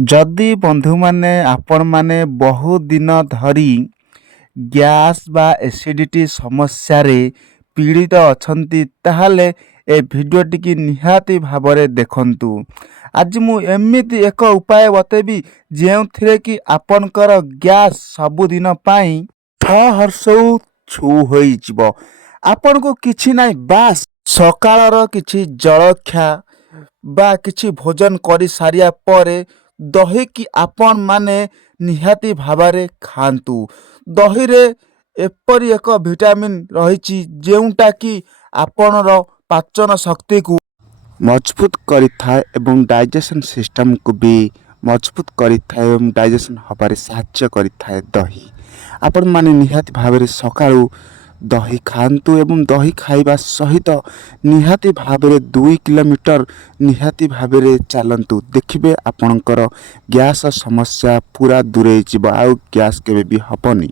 जदि बंधु माने आपण माने बहुत दिन धरी गैस बा एसिडिटी समस्या रे पीड़ित अछंती ताहाले ए भिडियोटी की निहाती भाबरे देखंतु। आज मु एमिति एक उपाय बतेबी जेउथिरे कि आपनकर गैस सबुदिन पाई हर्षौ छु होई जिवो। आपन को किछि नाइ बास सकाळर किछि जळख्या बा किछि भोजन करि सारिया परे दही की आपण माने निहाती भाବରେ खाଆନ୍ତୁ। ଦହିରେ ଏପରି ଏକ ଭିଟାମିନ୍ ରହିଛି ଯେଉଁଟା କି ଆପଣର ପାଚନ ଶକ୍ତିକୁ ମଜବୁତ କରିଥାଏ ଏବଂ ଡାଇଜେସନ୍ ସିଷ୍ଟମକୁ ବି ମଜବୁତ କରିଥାଏ ଏବଂ ଡାଇଜେସନ୍ ହେବାରେ ସାହାଯ୍ୟ କରିଥାଏ ଦହି। ଆପଣମାନେ ନିହାତି ଭାବରେ ସକାଳୁ ଦହି ଖାଆନ୍ତୁ ଏବଂ ଦହି ଖାଇବା ସହିତ ନିହାତି ଭାବରେ 2 କିଲୋମିଟର ନିହାତି ଭାବରେ ଚାଲନ୍ତୁ। ଦେଖିବେ ଆପଣଙ୍କର ଗ୍ୟାସ୍ ସମସ୍ୟା ପୁରା ଦୂରେଇ ଯିବ ଆଉ ଗ୍ୟାସ୍ କେବେ ବି ହେବନି।